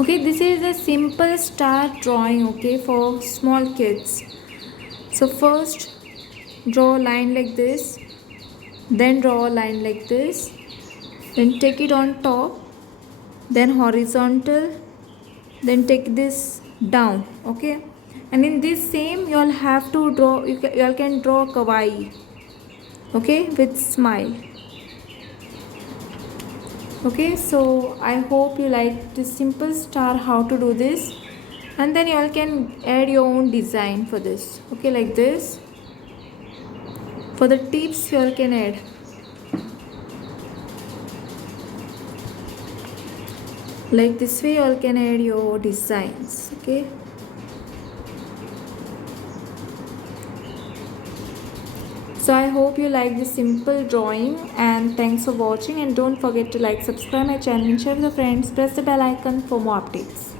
Okay, this is a simple star drawing, okay, for small kids. So first draw a line like this, then draw a line like this, then take it on top, then horizontal, then take this down, okay. And in this same you all have to draw, you all can draw kawaii, okay, with smile. Okay, so I hope you like this simple star how to do this, and then you all can add your own design for this, okay, like this. For the tips you all can add like this way, you all can add your designs, okay. So I hope you like this simple drawing, and thanks for watching, and don't forget to like, subscribe my channel and share with your friends. Press the bell icon for more updates.